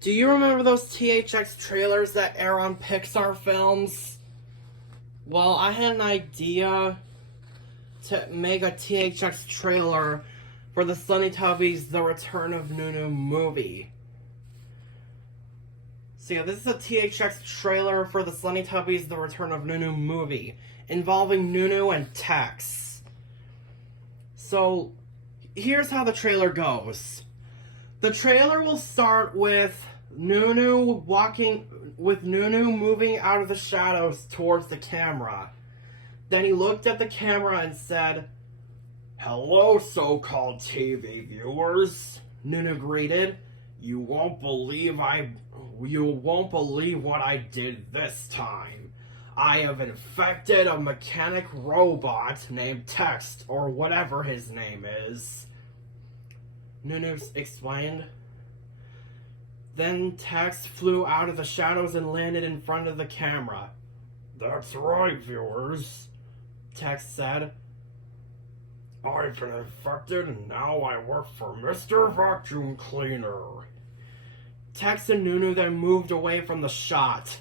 Do you remember those THX trailers that air on Pixar films? Well, I had an idea to make a THX trailer for the Slendytubbies The Return of Nunu movie. So yeah, this is a THX trailer for the Slendytubbies The Return of Nunu movie, involving Nunu and Tex. So, here's how the trailer goes. The trailer will start with Nunu moving out of the shadows towards the camera. Then he looked at the camera and said, "Hello, so-called TV viewers," Nunu greeted. You won't believe what I did this time. I have infected a mechanic robot named Tex, or whatever his name is," Nunu explained. Then Tex flew out of the shadows and landed in front of the camera. "That's right, viewers," Tex said. "I've been infected and now I work for Mr. Vacuum Cleaner." Tex and Nunu then moved away from the shot.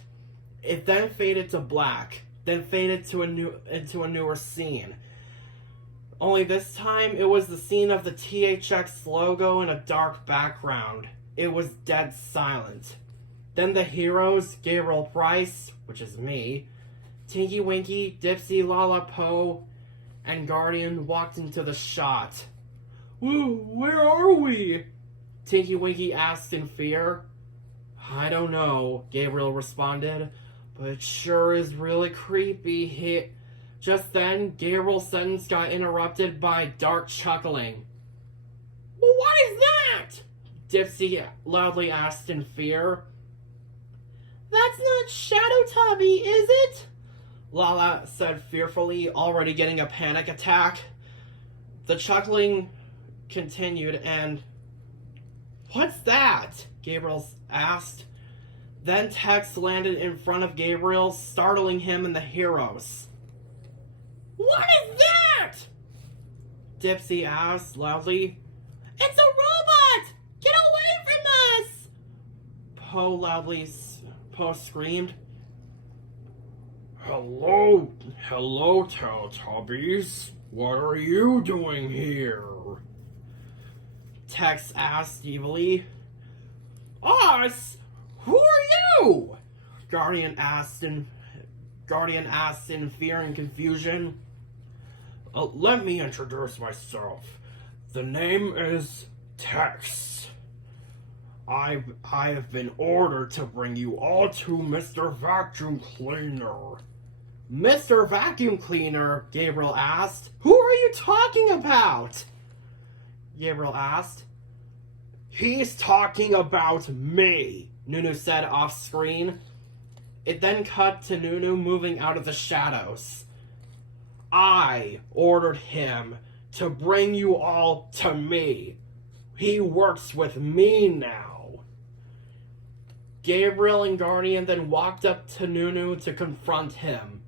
It then faded to black, then faded to into a newer scene. Only this time, it was the scene of the THX logo in a dark background. It was dead silent. Then the heroes, Gabriel Price, which is me, Tinky Winky, Dipsy, Lala Poe, and Guardian walked into the shot. "Where are we?" Tinky Winky asked in fear. "I don't know," Gabriel responded, "but it sure is really creepy." Just then, Gabriel's sentence got interrupted by dark chuckling. "Well, what is that?" Dipsy loudly asked in fear. "That's not Shadow Tubby, is it?" Lala said fearfully, already getting a panic attack. The chuckling continued and... "What's that?" Gabriel asked. Then Tex landed in front of Gabriel, startling him and the heroes. "What is that?" Dipsy asked loudly. "It's a robot! Get away from us!" Poe screamed. Hello, Teletubbies. What are you doing here?" Tex asked evilly. "Us? Who are you?" Guardian asked in fear and confusion. Let me introduce myself. The name is Tex. I have been ordered to bring you all to Mr. Vacuum Cleaner." "Mr. Vacuum Cleaner?" Gabriel asked. "Who are you talking about?" Gabriel asked. "He's talking about me," Nunu said off screen. It then cut to Nunu moving out of the shadows. "I ordered him to bring you all to me. He works with me now." Gabriel and Guardian then walked up to Nunu to confront him.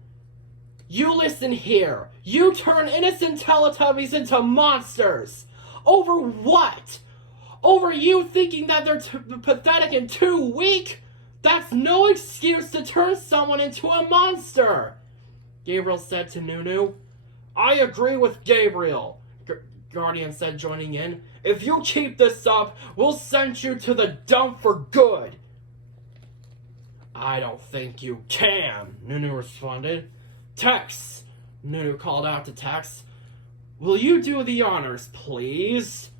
"You listen here. You turn innocent Teletubbies into monsters. Over what? Over you thinking that they're pathetic and too weak? That's no excuse to turn someone into a monster," Gabriel said to Nunu. "I agree with Gabriel," Guardian said, joining in. "If you keep this up, we'll send you to the dump for good." "I don't think you can," Nunu responded. "Tex," Nunu called out to Tex. "Will you do the honors, please?"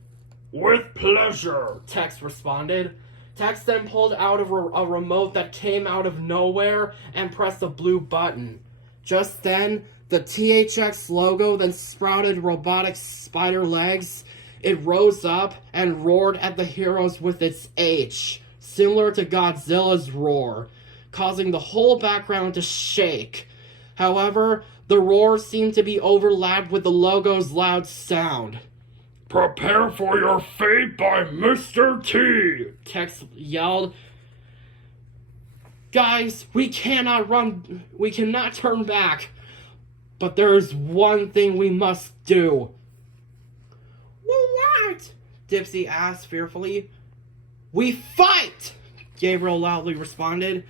"With pleasure," Tex responded. Tex then pulled out a remote that came out of nowhere and pressed a blue button. Just then, the THX logo then sprouted robotic spider legs. It rose up and roared at the heroes with its H, similar to Godzilla's roar, causing the whole background to shake. However, the roar seemed to be overlapped with the logo's loud sound. "Prepare for your fate by Mr. T," Tex yelled. "Guys, we cannot turn back. But there is one thing we must do." "Well, what?" Dipsy asked fearfully. "We fight!" Gabriel loudly responded.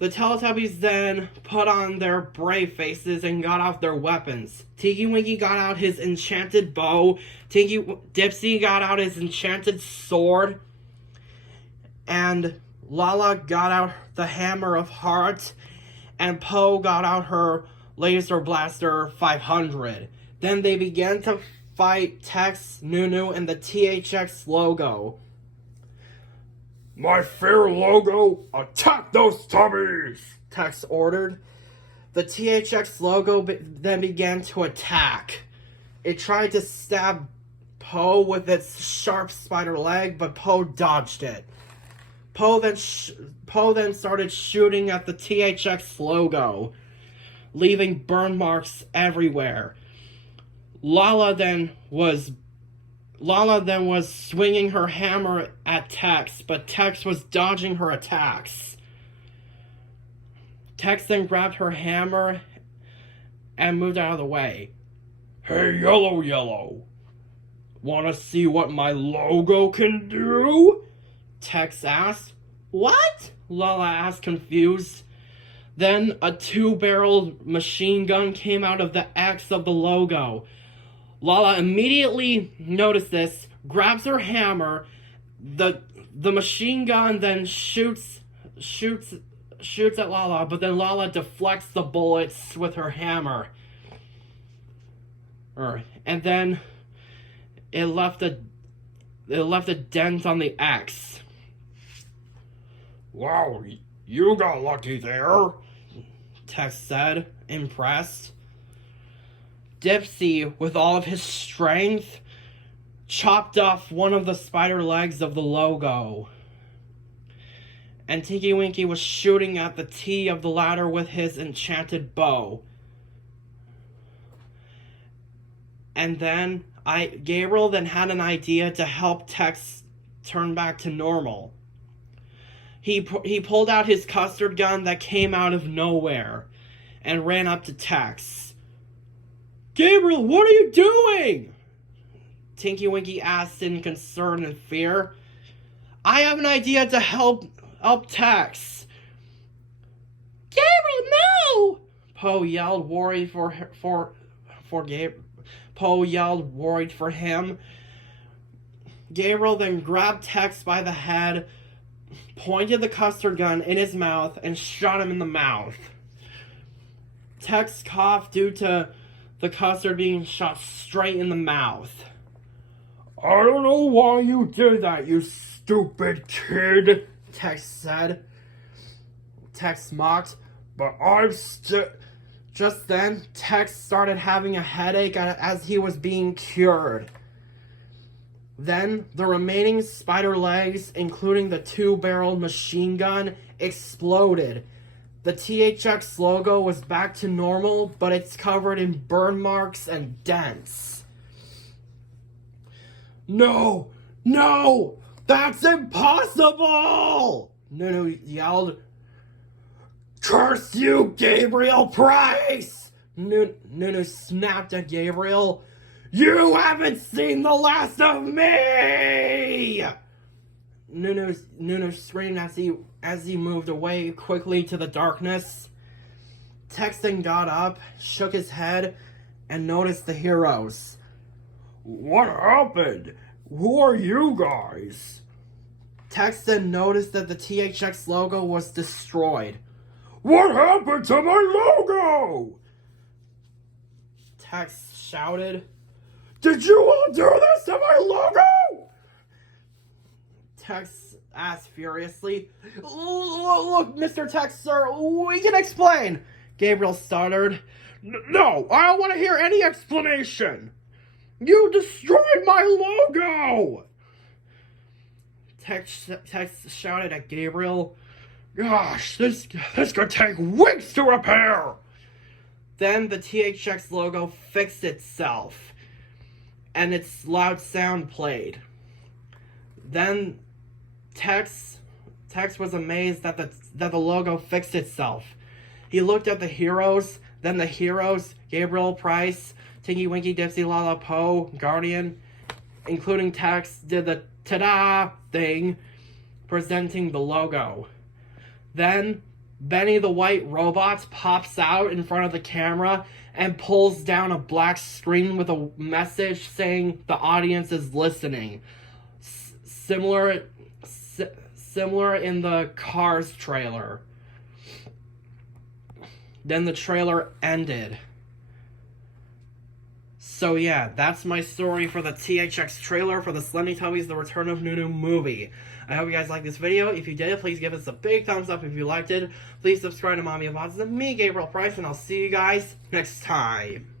The Teletubbies then put on their brave faces and got out their weapons. Tinky Winky got out his enchanted bow. Dipsy got out his enchanted sword. And Lala got out the Hammer of Hearts. And Po got out her Laser Blaster 500. Then they began to fight Tex, Nunu, and the THX logo. My fair logo, attack those tubbies! Tex ordered. The THX logo then began to attack. It tried to stab Po with its sharp spider leg, but Po dodged it. Po then started shooting at the THX logo, leaving burn marks everywhere. Lala then was swinging her hammer at Tex, but Tex was dodging her attacks. Tex then grabbed her hammer and moved out of the way. Hey, Yellow. Wanna see what my logo can do? Tex asked. What? Lala asked, confused. Then a 2-barreled machine gun came out of the X of the logo. Lala immediately noticed this, grabs her hammer. The machine gun then shoots at Lala, but then Lala deflects the bullets with her hammer. And then it left a dent on the X. Wow, you got lucky there, Tex said, impressed. Dipsy, with all of his strength, chopped off one of the spider legs of the logo. And Tinky Winky was shooting at the T of the ladder with his enchanted bow. And then Gabriel then had an idea to help Tex turn back to normal. He pulled out his custard gun that came out of nowhere and ran up to Tex. Gabriel, what are you doing? Tinky Winky asked in concern and fear. I have an idea to help Tex. Gabriel, no! Po yelled, worried for Gabriel. Po yelled, worried for him. Gabriel then grabbed Tex by the head, pointed the custard gun in his mouth, and shot him in the mouth. Tex coughed due to the custard being shot straight in the mouth. I don't know why you did that, you stupid kid, Tex said. Tex mocked, but I'm Just then, Tex started having a headache as he was being cured. Then, the remaining spider legs, including the 2-barreled machine gun, exploded. The THX logo was back to normal, but it's covered in burn marks and dents. No! That's impossible! Nunu yelled. Curse you, Gabriel Price! Nunu snapped at Gabriel. You haven't seen the last of me! Nunu screamed as he moved away quickly to the darkness. Tex then got up, shook his head, and noticed the heroes. What happened? Who are you guys? Tex then noticed that the THX logo was destroyed. What happened to my logo? Tex shouted. Did you all do this to my logo? Tex asked furiously. Look, Mr. Tex, sir, we can explain. Gabriel stuttered. No, I don't want to hear any explanation. You destroyed my logo! Tex shouted at Gabriel. Gosh, this could take weeks to repair! Then the THX logo fixed itself, and its loud sound played. Then Tex was amazed that the logo fixed itself. He looked at the heroes, then the heroes, Gabriel Price, Tinky Winky, Dipsy, Lala, Po, Guardian, including Tex, did the ta-da thing. presenting the logo. Then, Benny the White Robot pops out in front of the camera and pulls down a black screen with a message saying the audience is listening. Similar in the Cars trailer. Then the trailer ended. So yeah, that's my story for the THX trailer for the Slendytubbies The Return of Nunu movie. I hope you guys liked this video. If you did, please give us a big thumbs up if you liked it. Please subscribe to Mommy of Odds and me, Gabriel Price, and I'll see you guys next time.